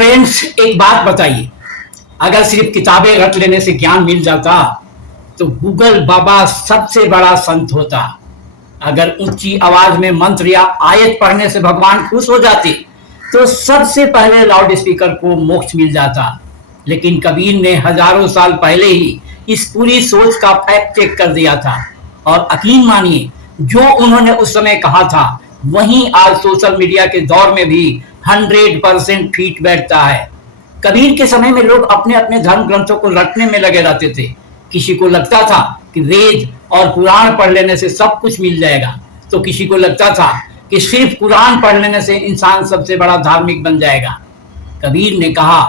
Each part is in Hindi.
फ्रेंड्स, एक बात बताइए, अगर सिर्फ किताबें रट लेने से ज्ञान मिल जाता तो गूगल बाबा सबसे बड़ा संत होता। अगर ऊंची आवाज में मंत्र या आयत पढ़ने से भगवान खुश हो जाते तो सबसे पहले लाउड स्पीकर को मोक्ष मिल जाता। लेकिन कबीर ने हजारों साल पहले ही इस पूरी सोच का फैक्ट चेक कर दिया था, और यकीन मानिए, जो उन्होंने उस समय कहा था वहीं आज सोशल मीडिया के दौर में भी 100% फिट बैठता है। कबीर के समय में लोग अपने अपने धर्म ग्रंथों को रटने में लगे रहते थे। किसी को लगता था कि वेद और पुराण पढ़ लेने से सब कुछ मिल जाएगा, तो किसी को लगता था कि सिर्फ कुरान पढ़ लेने से इंसान सबसे बड़ा धार्मिक बन जाएगा। कबीर ने कहा,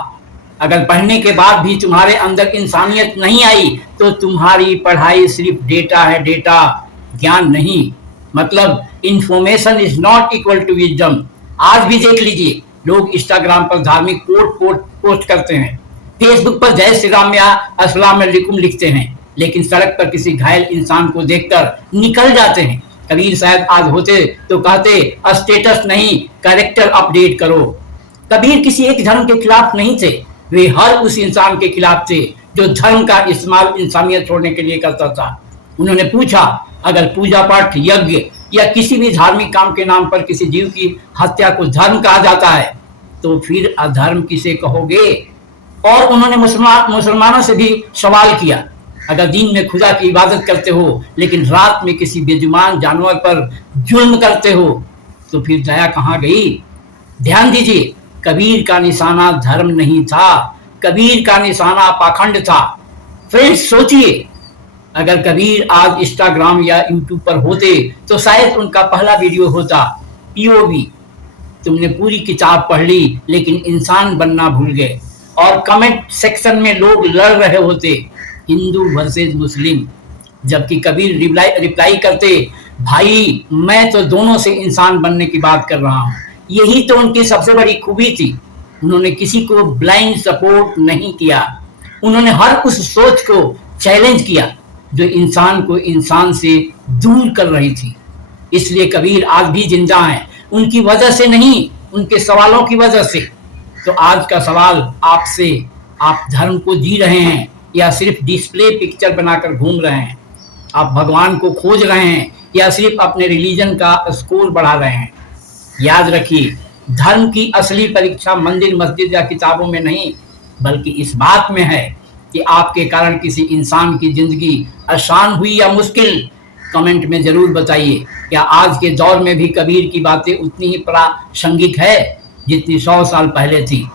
अगर पढ़ने के बाद भी तुम्हारे अंदर इंसानियत नहीं आई तो तुम्हारी पढ़ाई सिर्फ डेटा है, डेटा, ज्ञान नहीं। मतलब information is not equal to wisdom. आज भी देख लीजिए, लोग इंस्टाग्राम पर धार्मिक कोट पोस्ट करते हैं, फेसबुक पर जय श्री राम या अस्सलाम वालेकुम लिखते हैं, लेकिन सड़क पर किसी घायल इंसान को देखकर निकल जाते हैं। कबीर शायद आज होते तो कहते, स्टेटस नहीं, कैरेक्टर अपडेट करो। कबीर किसी एक धर्म के खिलाफ नहीं थे, वे हर उस इंसान के खिलाफ थे जो धर्म का इस्तेमाल इंसानियत छोड़ने के लिए करता था। उन्होंने पूछा, अगर पूजा पाठ, यज्ञ या किसी भी धार्मिक काम के नाम पर किसी जीव की हत्या को धर्म कहा जाता है तो फिर अधर्म किसे कहोगे? और उन्होंने मुसलमानों से भी सवाल किया, अगर दिन में खुदा की इबादत करते हो लेकिन रात में किसी बेजुबान जानवर पर जुल्म करते हो तो फिर दया कहाँ गई? ध्यान दीजिए, कबीर का निशाना धर्म नहीं था, कबीर का निशाना पाखंड था। फ्रेंड्स, सोचिए, अगर कबीर आज इंस्टाग्राम या यूट्यूब पर होते तो शायद उनका पहला वीडियो होता, पीओवी, तुमने पूरी किताब पढ़ ली लेकिन इंसान बनना भूल गए। और कमेंट सेक्शन में लोग लड़ रहे होते, हिंदू वर्सेस मुस्लिम, जबकि कबीर रिप्लाई करते, भाई मैं तो दोनों से इंसान बनने की बात कर रहा हूँ। यही तो उनकी सबसे बड़ी खूबी थी। उन्होंने किसी को ब्लाइंड सपोर्ट नहीं किया, उन्होंने हर उस सोच को चैलेंज किया जो इंसान को इंसान से दूर कर रही थी। इसलिए कबीर आज भी जिंदा हैं, उनकी वजह से नहीं, उनके सवालों की वजह से। तो आज का सवाल आपसे, आप धर्म को जी रहे हैं या सिर्फ डिस्प्ले पिक्चर बनाकर घूम रहे हैं? आप भगवान को खोज रहे हैं या सिर्फ अपने रिलीजन का स्कोर बढ़ा रहे हैं? याद रखिए, धर्म की असली परीक्षा मंदिर, मस्जिद या किताबों में नहीं, बल्कि इस बात में है कि आपके कारण किसी इंसान की जिंदगी आसान हुई या मुश्किल। कमेंट में जरूर बताइए, क्या आज के दौर में भी कबीर की बातें उतनी ही प्रासंगिक है जितनी 100 साल पहले थी?